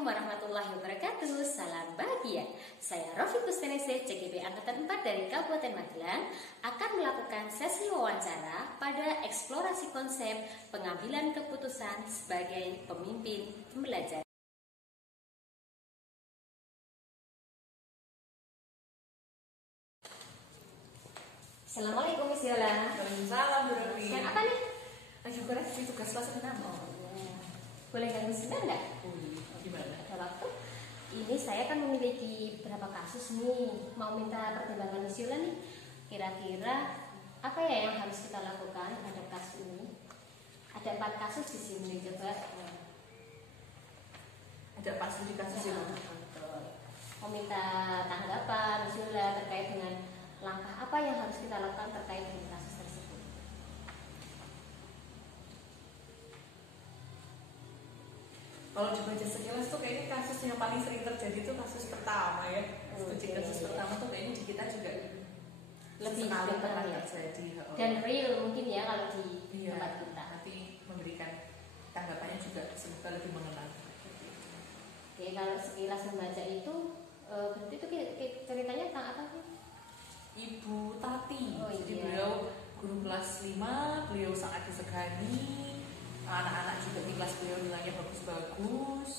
Assalamualaikum warahmatullahi wabarakatuh. Salam bahagia. Saya Rofi Kustenese, CGP Angkatan 4 dari Kabupaten Magelang akan melakukan sesi wawancara pada eksplorasi konsep pengambilan keputusan sebagai pemimpin pembelajaran. Assalamualaikum Miss Yola. Waalaikumsalam Bu Rofi. Yang apa nih? Lagi koreksi tugas kelas 6. Boleh ganggu sebentar nggak? Gimana? Ada waktu? Ini saya kan memiliki beberapa kasus nih, mau minta pertimbangan Miss Yola nih. Kira-kira apa ya yang harus kita lakukan pada kasus ini? Ada 4 kasus di sini, coba. Ada pas di kasus Ya, itu. betul. Mau minta tanggapan Miss Yola terkait dengan langkah apa yang harus kita lakukan terkait dengan kasus tersebut. Kalau dibaca sekilas tuh kayaknya kasus yang paling sering terjadi itu kasus pertama ya. Studi kasus pertama tuh kayaknya di kita juga Lebih sekali benar pernah ya. terjadi. Dan real mungkin ya kalau di Iya, tempat kita. nanti memberikan tanggapannya juga semoga lebih mengenal. Oke, kalau sekilas membaca itu berarti itu ceritanya tentang apa sih? Ibu Tati, Oh, jadi iya. beliau guru kelas 5, beliau sangat disegani, anak-anak juga di kelas beliau nilainya bagus-bagus.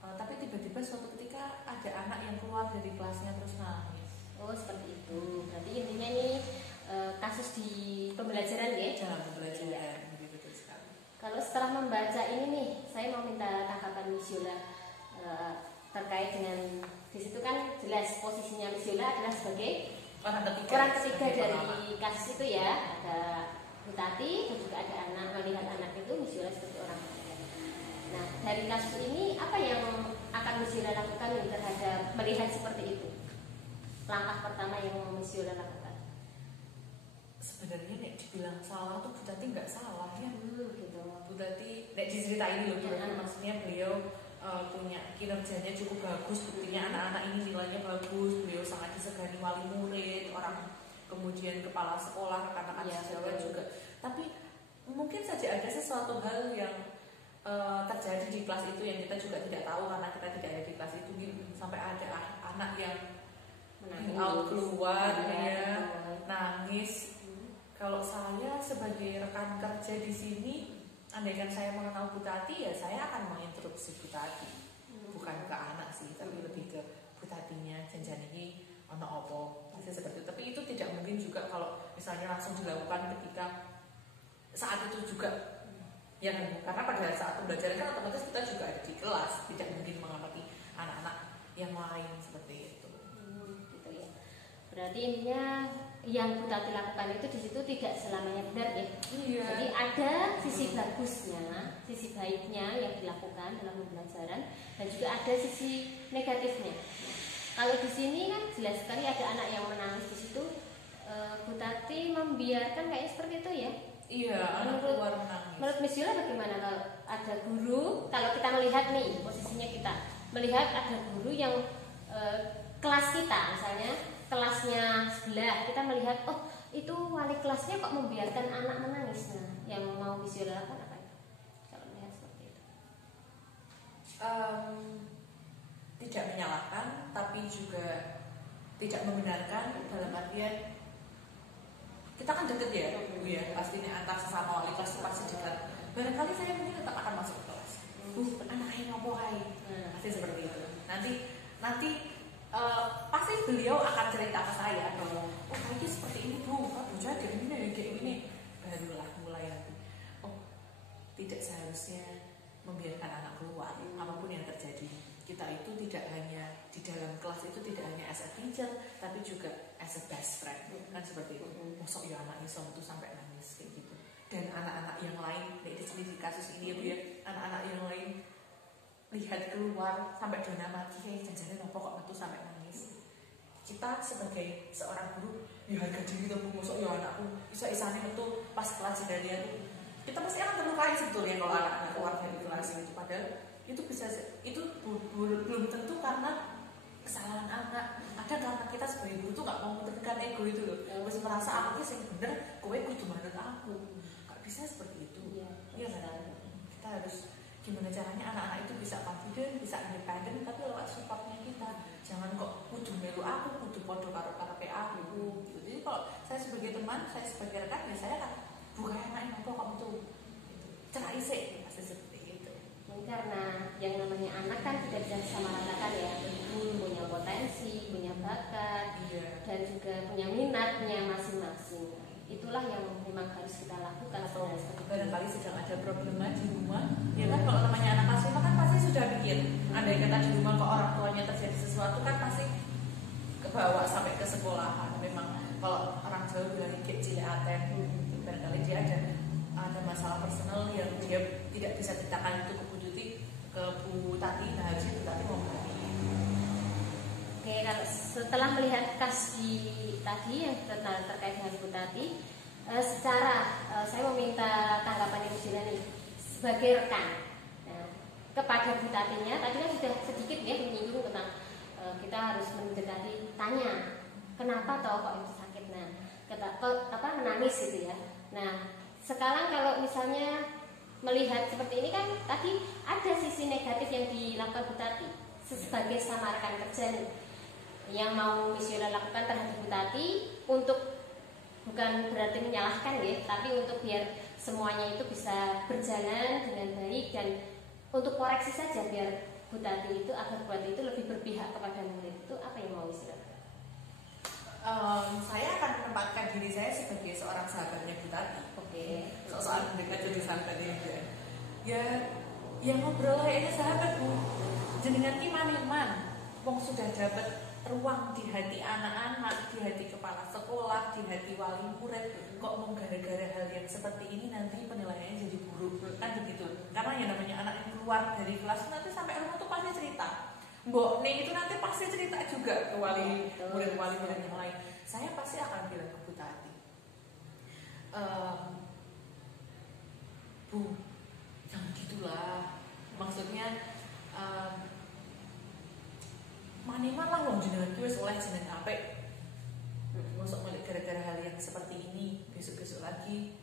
Tapi tiba-tiba suatu ketika ada anak yang keluar dari kelasnya terus nangis. Oh, seperti itu. Berarti intinya ini kasus di pembelajaran ya? Dalam pembelajaran, betul sekali. Kalau setelah membaca ini nih, saya mau minta tanggapan Miss Yola terkait dengan di situ kan jelas posisinya Miss Yola adalah sebagai Orang ketiga dari pengalaman. kasus itu ya. Ada Bu Tati dan juga ada anak, melihat anak itu Miss Yola sebagai orang ketiga. Nah, dari kasus ini apa yang akan Miss Yola lakukan nih terhadap melihat seperti itu? Langkah pertama yang mau Miss Yola lakukan? Sebenarnya nek dibilang salah tuh Bu Tati nggak salah ya. Gitu. Bu Tati nek diceritain loh, Ya. maksudnya beliau punya kinerjanya cukup bagus, buktinya anak-anak ini nilainya bagus, beliau sangat disegani wali murid, orang kemudian kepala sekolah, rekan-rekan Ya, sejawat betul. juga. Tapi mungkin saja ada sesuatu hal yang terjadi di kelas itu yang kita juga tidak tahu karena kita tidak ada di kelas itu, sampai ada anak yang out keluar ya, nangis. Kalau saya sebagai rekan kerja di sini, andaikan saya mengenal Bu Tati, ya saya akan menginstruksi Bu Tati, bukan ke anak sih, tapi lebih ke Bu Tatinya janjian ini ono opo, pasti seperti itu. Tapi itu tidak mungkin juga kalau misalnya langsung dilakukan ketika saat itu juga, ya kan? Karena pada saat pembelajaran kan otomatis kita juga ada di kelas, tidak mungkin mengamati anak-anak yang lain seperti itu. Gitu ya. Berarti intinya yang Bu Tati lakukan itu di situ tidak selamanya benar ya. Iya. Jadi ada sisi bagusnya, sisi baiknya yang dilakukan dalam pembelajaran dan juga ada sisi negatifnya. Kalau di sini kan jelas sekali ada anak yang menangis di situ. Bu Tati membiarkan kayak seperti itu ya. Iya, anak keluar menangis. Menurut Miss Yola bagaimana kalau ada guru, kalau kita melihat nih posisinya kita melihat ada guru yang kelas kita misalnya kelasnya sebelah, kita melihat oh itu wali kelasnya kok membiarkan anak menangis. Nah, yang mau Miss Yola lakukan apa itu? Kalau melihat seperti itu. Tidak menyalahkan, tapi juga tidak membenarkan dalam artian kita kan deket ya, Bu ya, pastinya antar sesama wali kelas pasti dekat. Barangkali saya mungkin tetap akan masuk ke kelas. Bu, anak ayah ngopo hai. Pasti seperti itu. Nanti pasti beliau akan cerita ke saya bahwa oh kayaknya seperti ini Bu, Pak Bu jadi kayak ini. Barulah mulai nanti. Oh, tidak seharusnya membiarkan anak keluar apapun yang terjadi. Kita itu tidak hanya di dalam kelas itu tidak hanya as a teacher, tapi juga as a best friend, kan seperti itu. Mosok ya anak iso itu sampai nangis kayak gitu. Dan anak-anak yang lain, di kasus ini ya Bu ya, anak-anak yang lain lihat keluar sampai dona mati, jangan nopo kok metu sampai nangis. Kita sebagai seorang guru, ya harga diri tuh mosok ya anakku isa-isane metu pas pelajaran dia tuh. Kita pasti akan terlukai sebetulnya kalau anak keluar dari kelas itu. Padahal itu bisa belum tentu karena kesalahan anak. Ada karena kita sebagai guru tuh nggak mau menekan ego itu loh. Masih merasa aku sih bener, kowe kudu manut aku. Nggak bisa seperti itu. Iya kan? Kita harus gimana caranya anak-anak itu bisa confident, bisa kudu melu aku, kudu podo karo karepe aku gitu. Jadi kalau saya sebagai teman, saya sebagai rekan, ya saya kan bukan yang main apa kamu tuh gitu. Cerai sih pasti seperti itu. Mungkin karena yang namanya anak kan tidak bisa disamaratakan ya, punya potensi, punya bakat, dan juga punya minatnya masing-masing. Itulah yang memang harus kita lakukan. Atau barangkali sedang ada problema di rumah, ya kan kalau namanya anak kelas 5 kan pasti sudah pikir, andai kata di rumah ke orang tuanya terjadi sesuatu kan pasti kebawa sampai ke sekolahan. Memang kalau orang Jawa bilang kayak cilik aten, barangkali dia ada masalah personal yang dia tidak bisa ceritakan itu ke Bu Tuti, ke Bu Tati, nah harusnya Bu Tati membantu. Oke, kalau setelah melihat kas tadi yang terkait dengan Bu Tati, saya meminta tanggapan Ibu Zina nih sebagai rekan. Nah, kepada Bu Tatinya tadi kan sudah sedikit ya menyinggung tentang kita harus mendekati, tanya kenapa toh kok itu sakit, nah menangis gitu ya. Nah sekarang kalau misalnya melihat seperti ini kan tadi ada sisi negatif yang dilakukan Bu Tati sebagai sama rekan kerja nih, yang mau Misiola lakukan terhadap Bu Tati untuk bukan berarti menyalahkan ya, tapi untuk biar semuanya itu bisa berjalan dengan baik dan untuk koreksi saja biar Bu Tati itu agar Bu Tati itu lebih berpihak kepada murid, itu apa yang mau Misiola? Saya akan menempatkan diri saya sebagai seorang sahabatnya Bu Tati. Oke. Soal mendekat jadi sahabatnya dia. Ya ngobrol aja sahabat Bu. Jenengan ki maneman, wong sudah dapat ruang di hati anak-anak, di hati kepala sekolah, di hati wali murid, kok mau gara-gara hal yang seperti ini nanti penilaiannya jadi buruk, kan begitu. Karena yang namanya anak yang keluar dari kelas nanti sampai rumah tuh pasti cerita. Mbok Ning itu nanti pasti cerita juga ke wali murid yang lain. Saya pasti akan bilang ke Bu Tati, Bu, jangan gitulah. Maksudnya maniman lah wong jenengan kuwi wis oleh jeneng apik. Mosok melek gara-gara hal yang seperti ini, besok-besok lagi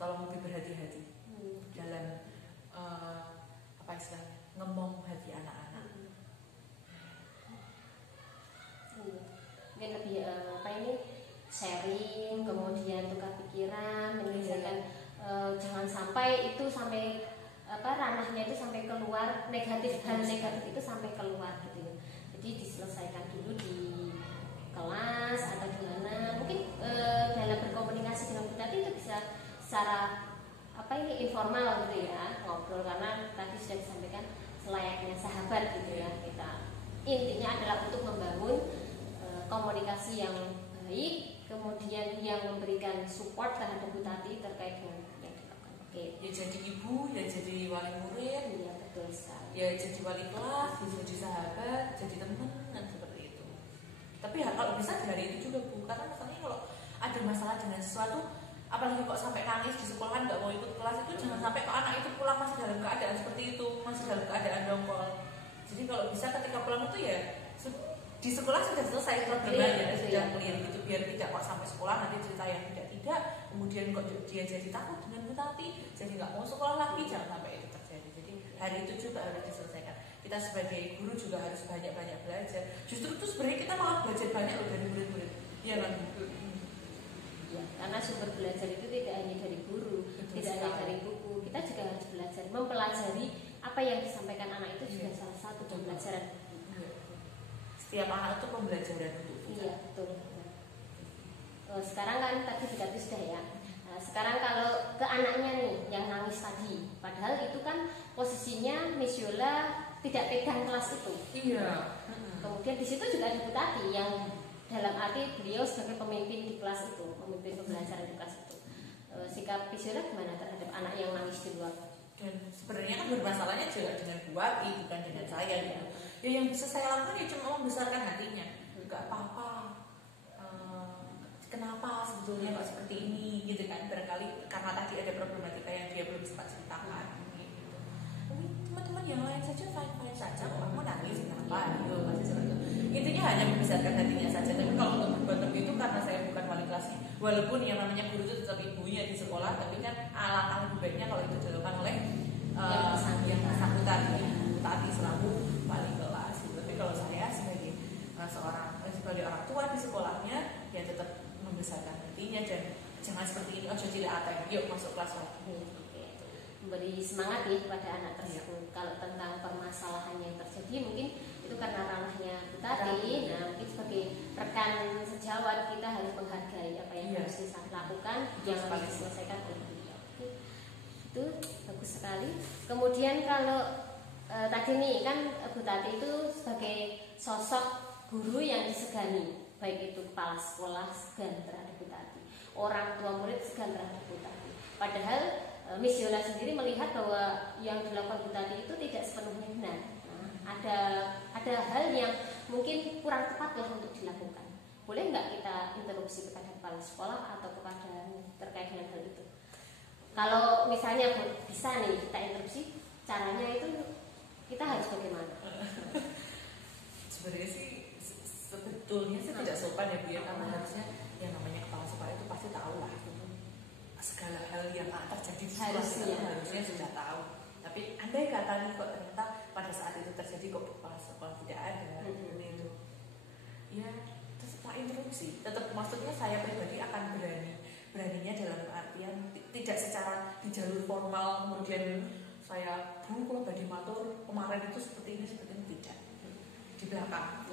tolong lebih berhati-hati dalam apa istilahnya, ngemong hati anak-anak. Mungkin lebih sharing, kemudian tukar pikiran, menyelesaikan jangan sampai itu sampai ranahnya itu sampai keluar negatif, hal negatif itu sampai keluar gitu. Jadi diselesaikan dulu di kelas atau di mana. Mungkin dalam berkomunikasi dengan Bu Tati itu bisa secara informal gitu ya, ngobrol, karena tadi sudah disampaikan selayaknya sahabat gitu ya. Kita intinya adalah untuk membangun komunikasi yang baik, kemudian yang memberikan support terhadap Bu Tati terkait dengan yang dilakukan. Oke. Ya jadi ibu, ya jadi wali murid, ya betul sekali. Ya jadi wali kelas, ya jadi sahabat, jadi teman, dan seperti itu. Tapi ya kalau bisa dari itu juga Bu, karena misalnya kalau ada masalah dengan sesuatu, apalagi kok sampai nangis di sekolahan nggak mau ikut kelas, itu jangan sampai kok anak itu pulang masih dalam keadaan seperti itu, masih dalam keadaan dongkol. Jadi kalau bisa ketika pulang itu ya di sekolah sudah selesai problemnya, sudah clear gitu, biar tidak kok sampai sekolah nanti cerita yang tidak, kemudian kok dia jadi takut dengan Bu Tati, jadi nggak mau sekolah lagi, jangan sampai itu terjadi. Jadi hari itu juga harus diselesaikan. Kita sebagai guru juga harus banyak-banyak belajar. Justru itu sebenarnya kita malah belajar banyak loh dari murid-murid. Iya kan? Ya, karena sumber belajar itu tidak hanya dari guru, tidak hanya dari buku, kita juga harus belajar, mempelajari apa yang disampaikan anak itu juga salah satu pembelajaran. Setiap anak itu pembelajaran untuk kita. Iya betul. Sekarang kan tadi berarti sudah ya. Nah, sekarang kalau ke anaknya nih yang nangis tadi, padahal itu kan posisinya Miss Yola tidak pegang kelas itu. Iya. Kemudian di situ juga ada Bu Tati yang dalam arti beliau sebagai pemimpin di kelas itu, pemimpin pembelajaran di kelas itu. Sikap Miss Yola gimana terhadap anak yang nangis di luar? Dan sebenarnya kan bermasalahnya juga dengan Bu Wati, bukan dengan saya gitu. Ya yang bisa saya lakukan ya cuma membesarkan hatinya. Enggak apa-apa. Kenapa sebetulnya kok seperti ini gitu kan, barangkali karena tadi ada problematika yang dia belum sempat ceritakan gitu. Tapi teman-teman yang lain saja fine-fine saja, kok kamu nangis kenapa gitu, masih seperti itu. Intinya hanya membesarkan hatinya saja. Tapi kalau untuk berbuat lebih itu karena saya bukan wali kelasnya, walaupun yang namanya guru itu tetap ibunya di sekolah, tapi kan alangkah lebih baiknya kalau itu dilakukan oleh yang bersangkutan, Tati selaku wali kelas. Tapi kalau saya sebagai seorang jangan seperti ini, ojo cilik ateng, yuk masuk kelas lagi. Oke. Memberi semangat ya kepada anak tersebut. Kalau tentang permasalahan yang terjadi mungkin itu karena ranahnya Bu Tati. Nah, mungkin sebagai rekan sejawat kita harus menghargai apa yang harus kita lakukan, jangan diselesaikan oleh beliau. Oke. Itu bagus sekali. Kemudian kalau tadi nih kan Bu Tati itu sebagai sosok guru yang disegani, baik itu kepala sekolah segan terhadap Bu Tati, orang tua murid segan terhadap Bu Tati. Padahal Miss Yola sendiri melihat bahwa yang dilakukan Bu Tati itu tidak sepenuhnya benar. Nah, ada hal yang mungkin kurang tepat lah untuk dilakukan. Boleh nggak kita interupsi kepada kepala sekolah atau kepada terkait dengan hal itu? Kalau misalnya bisa nih kita interupsi, caranya itu kita harus bagaimana? Sebenarnya sih sebetulnya sih tidak sopan ya Bu ya, karena harusnya yang namanya kepala sekolah itu pasti tahu lah segala hal yang akan terjadi di harusnya sudah tahu. Tapi andai kata nih kok ternyata pada saat itu terjadi kok kepala sekolah tidak ada, itu ya tetap interupsi. Tetap maksudnya saya pribadi akan beraninya dalam artian tidak secara di jalur formal kemudian saya kalau badi matur kemarin itu seperti ini tidak, di belakang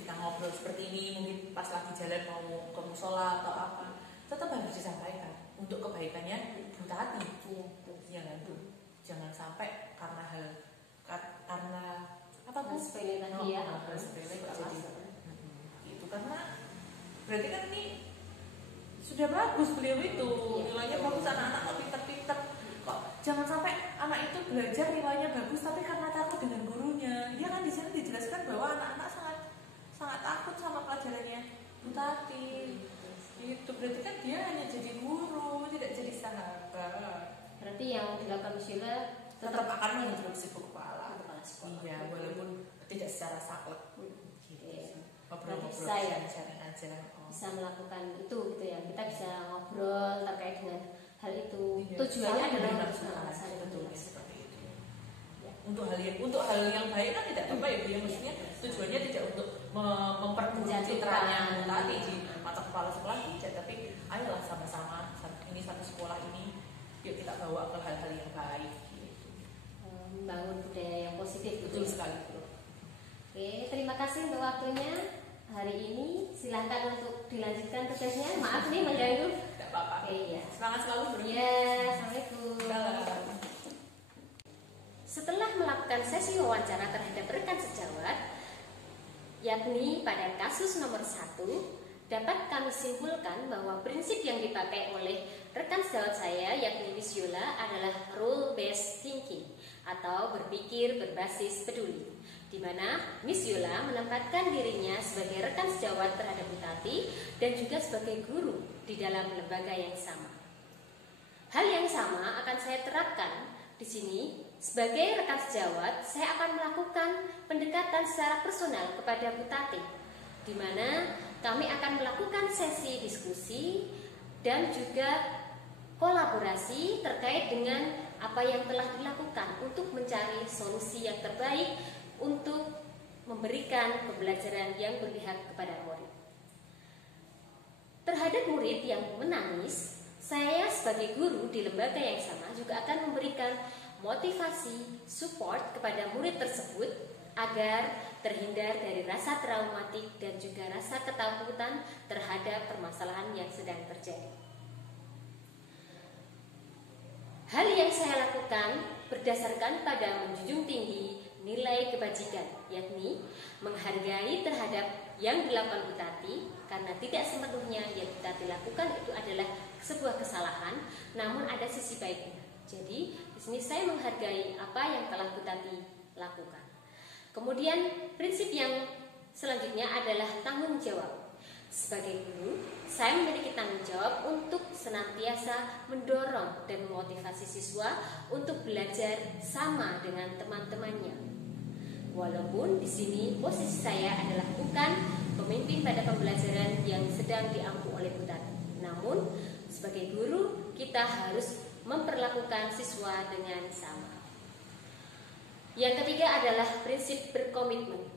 kita ngobrol seperti ini, mungkin pas lagi jalan mau ke musola atau apa, tetap harus disampaikan untuk kebaikannya Bu Tati. Jangan sampai karena apa Bu? Sepele tadi ya. Sepele kok jadi itu, karena berarti kan ini sudah bagus beliau itu nilainya bagus, anak-anak kok pinter-pinter, kok jangan sampai anak itu belajar nilainya bagus tapi karena takut dengan gurunya. Dia kan di sini dijelaskan bahwa anak-anak sangat takut sama pelajarannya Bu Tati. Itu berarti kan dia hanya jadi guru, tidak jadi sahabat. Berarti yang dilakukan Miss Yola tetap akan menginstruksi ke kepala sekolah. Iya, walaupun tidak secara saklek. Bisa ya, bisa melakukan itu gitu ya. Kita bisa ngobrol terkait dengan hal itu. Tujuannya adalah seperti itu. Untuk hal yang baik kan tidak apa ya, dia maksudnya tujuannya tidak untuk memperburuk citranya tadi di mata kepala sekolah tidak, tapi ayolah sama-sama ini satu sekolah ini, yuk kita bawa ke hal-hal yang baik gitu. Membangun budaya yang positif. Betul sekali. Oke, terima kasih untuk waktunya hari ini. Silahkan untuk dilanjutkan tugasnya. Maaf nih mengganggu. Tidak apa-apa. Iya. Semangat selalu bro. Ya, assalamualaikum. Setelah melakukan sesi wawancara terhadap rekan sejawat, yakni pada kasus nomor 1, dapat kami simpulkan bahwa prinsip yang dipakai oleh rekan sejawat saya, yakni Miss Yola, adalah rule based thinking atau berpikir berbasis peduli, di mana Miss Yola menempatkan dirinya sebagai rekan sejawat terhadap Bu Tati dan juga sebagai guru di dalam lembaga yang sama. Hal yang sama akan saya terapkan di sini. Sebagai rekan sejawat, saya akan melakukan pendekatan secara personal kepada Bu Tati, di mana kami akan melakukan sesi diskusi dan juga kolaborasi terkait dengan apa yang telah dilakukan untuk mencari solusi yang terbaik untuk memberikan pembelajaran yang berpihak kepada murid. Terhadap murid yang menangis, saya sebagai guru di lembaga yang sama juga akan memberikan motivasi, support kepada murid tersebut agar terhindar dari rasa traumatik dan juga rasa ketakutan terhadap permasalahan yang sedang terjadi. Hal yang saya lakukan berdasarkan pada menjunjung tinggi nilai kebajikan, yakni menghargai terhadap yang dilakukan Bu Tati, karena tidak sepenuhnya yang Bu Tati lakukan itu adalah sebuah kesalahan, namun ada sisi baiknya. Jadi di sini saya menghargai apa yang telah Bu Tati lakukan. Kemudian prinsip yang selanjutnya adalah tanggung jawab. Sebagai guru, saya memiliki tanggung jawab untuk senantiasa mendorong dan memotivasi siswa untuk belajar sama dengan teman-temannya. Walaupun di sini posisi saya adalah bukan pemimpin pada pembelajaran yang sedang diampu oleh Bu Tati. Namun sebagai guru kita harus memperlakukan siswa dengan sama. Yang ketiga adalah prinsip berkomitmen.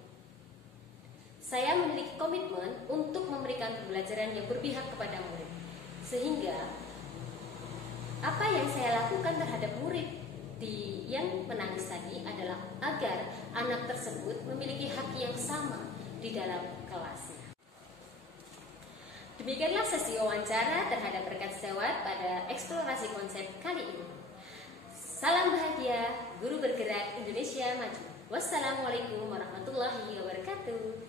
Saya memiliki komitmen untuk memberikan pembelajaran yang berpihak kepada murid. Sehingga apa yang saya lakukan terhadap murid yang menangis tadi adalah agar anak tersebut memiliki hak yang sama di dalam kelasnya. Demikianlah sesi wawancara terhadap rekan sejawat pada eksplorasi konsep kali ini. Salam bahagia, guru bergerak Indonesia maju. Wassalamualaikum warahmatullahi wabarakatuh.